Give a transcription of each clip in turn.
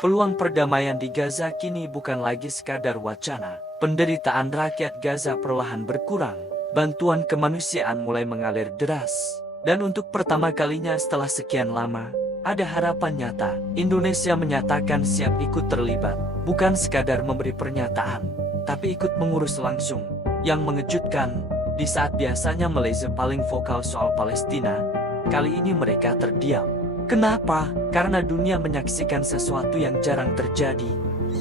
Peluang perdamaian di Gaza kini bukan lagi sekadar wacana. Penderitaan rakyat Gaza perlahan berkurang. Bantuan kemanusiaan mulai mengalir deras. Dan untuk pertama kalinya setelah sekian lama, ada harapan nyata. Indonesia menyatakan siap ikut terlibat. Bukan sekadar memberi pernyataan, tapi ikut mengurus langsung. Yang mengejutkan, di saat biasanya Malaysia paling vokal soal Palestina, kali ini mereka terdiam. Kenapa? Karena dunia menyaksikan sesuatu yang jarang terjadi.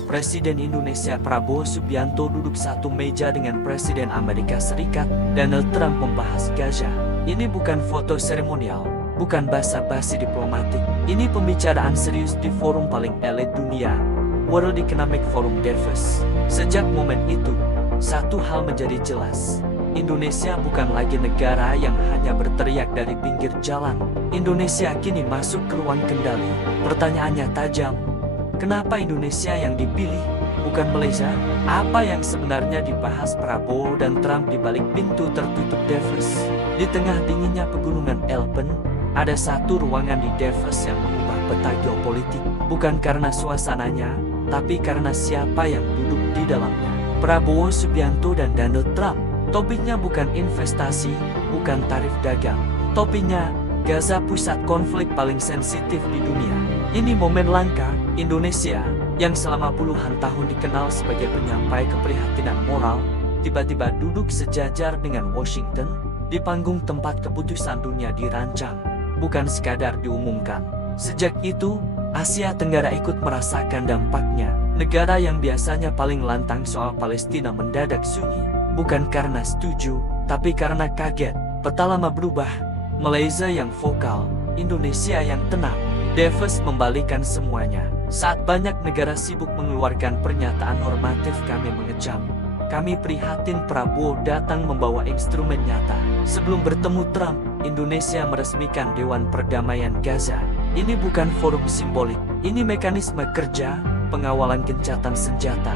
Presiden Indonesia Prabowo Subianto duduk satu meja dengan Presiden Amerika Serikat, Donald Trump membahas Gaza. Ini bukan foto seremonial, bukan basa-basi diplomatik. Ini pembicaraan serius di forum paling elit dunia, World Economic Forum Davos. Sejak momen itu, satu hal menjadi jelas. Indonesia bukan lagi negara yang hanya berteriak dari pinggir jalan. Indonesia kini masuk ke ruang kendali. Pertanyaannya tajam. Kenapa Indonesia yang dipilih, bukan Malaysia? Apa yang sebenarnya dibahas Prabowo dan Trump di balik pintu tertutup Davos? Di tengah dinginnya pegunungan Alpen, ada satu ruangan di Davos yang mengubah peta geopolitik. Bukan karena suasananya, tapi karena siapa yang duduk di dalamnya. Prabowo Subianto dan Donald Trump. Topiknya bukan investasi, bukan tarif dagang. Topiknya, Gaza pusat konflik paling sensitif di dunia. Ini momen langka, Indonesia, yang selama puluhan tahun dikenal sebagai penyampai keprihatinan moral, tiba-tiba duduk sejajar dengan Washington, di panggung tempat keputusan dunia dirancang, bukan sekadar diumumkan. Sejak itu, Asia Tenggara ikut merasakan dampaknya. Negara yang biasanya paling lantang soal Palestina mendadak sunyi. Bukan karena setuju, tapi karena kaget. Peta lama berubah. Malaysia yang vokal, Indonesia yang tenang. Davos membalikan semuanya. Saat banyak negara sibuk mengeluarkan pernyataan normatif, kami mengecam. Kami prihatin Prabowo datang membawa instrumen nyata. Sebelum bertemu Trump, Indonesia meresmikan Dewan Perdamaian Gaza. Ini bukan forum simbolik. Ini mekanisme kerja, pengawalan gencatan senjata,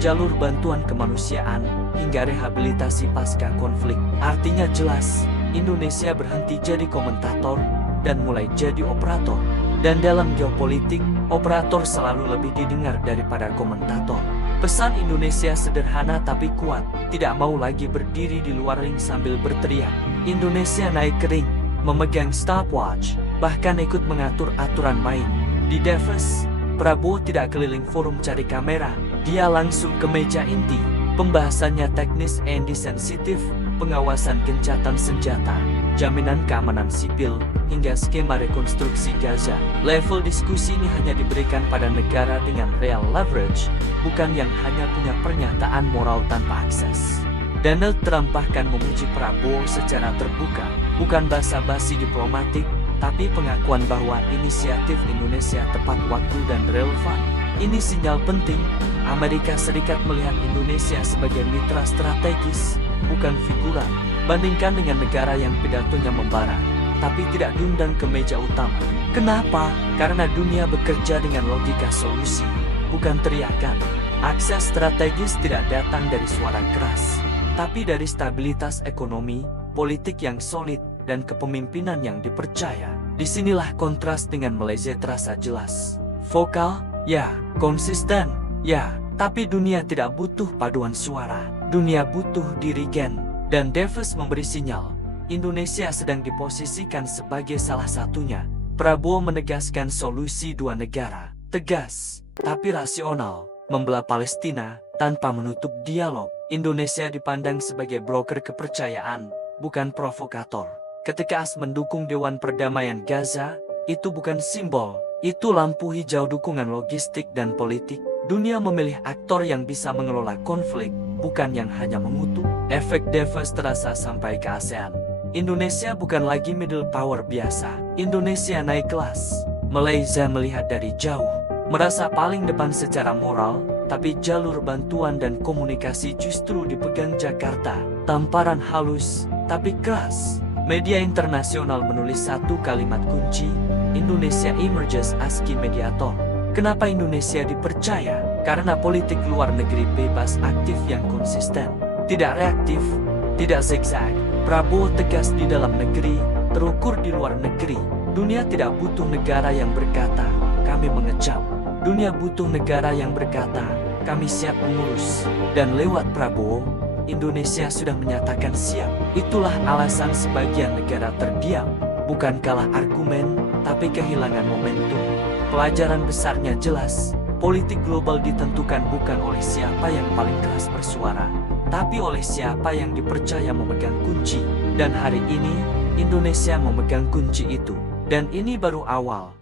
jalur bantuan kemanusiaan, hingga rehabilitasi pasca konflik. Artinya jelas, Indonesia berhenti jadi komentator dan mulai jadi operator. Dan dalam geopolitik, operator selalu lebih didengar daripada komentator. Pesan Indonesia sederhana tapi kuat, tidak mau lagi berdiri di luar ring sambil berteriak. Indonesia naik ke ring, memegang stopwatch, bahkan ikut mengatur aturan main. Di Davos, Prabowo tidak keliling forum cari kamera, dia langsung ke meja inti. Pembahasannya teknis and sensitif, pengawasan gencatan senjata, jaminan keamanan sipil, hingga skema rekonstruksi Gaza. Level diskusi ini hanya diberikan pada negara dengan real leverage, bukan yang hanya punya pernyataan moral tanpa akses. Donald Trump bahkan memuji Prabowo secara terbuka, bukan basa-basi diplomatik, tapi pengakuan bahwa inisiatif Indonesia tepat waktu dan relevan. Ini sinyal penting. Amerika Serikat melihat Indonesia sebagai mitra strategis, bukan figuran. Bandingkan dengan negara yang pidatonya membara, tapi tidak diundang ke meja utama. Kenapa? Karena dunia bekerja dengan logika solusi, bukan teriakan. Akses strategis tidak datang dari suara keras, tapi dari stabilitas ekonomi, politik yang solid, dan kepemimpinan yang dipercaya. Disinilah kontras dengan Malaysia terasa jelas. Vokal, ya. Konsisten, ya. Tapi dunia tidak butuh paduan suara. Dunia butuh dirigen. Dan Davos memberi sinyal, Indonesia sedang diposisikan sebagai salah satunya. Prabowo menegaskan solusi dua negara. Tegas, tapi rasional. Membelah Palestina, tanpa menutup dialog. Indonesia dipandang sebagai broker kepercayaan, bukan provokator. Ketika AS mendukung Dewan Perdamaian Gaza, itu bukan simbol, itu lampu hijau dukungan logistik dan politik. Dunia memilih aktor yang bisa mengelola konflik, bukan yang hanya mengutuk. Efek Davos terasa sampai ke ASEAN. Indonesia bukan lagi middle power biasa. Indonesia naik kelas. Malaysia melihat dari jauh, merasa paling depan secara moral, tapi jalur bantuan dan komunikasi justru dipegang Jakarta. Tamparan halus, tapi keras. Media internasional menulis satu kalimat kunci, Indonesia emerges as key mediator. Kenapa Indonesia dipercaya? Karena politik luar negeri bebas aktif yang konsisten, tidak reaktif, tidak zigzag. Prabowo tegas di dalam negeri, terukur di luar negeri. Dunia tidak butuh negara yang berkata, kami mengecam. Dunia butuh negara yang berkata, kami siap mengurus. Dan lewat Prabowo, Indonesia sudah menyatakan siap. Itulah alasan sebagian negara terdiam. Bukan kalah argumen, tapi kehilangan momentum. Pelajaran besarnya jelas, politik global ditentukan bukan oleh siapa yang paling keras bersuara, tapi oleh siapa yang dipercaya memegang kunci. Dan hari ini, Indonesia memegang kunci itu. Dan ini baru awal.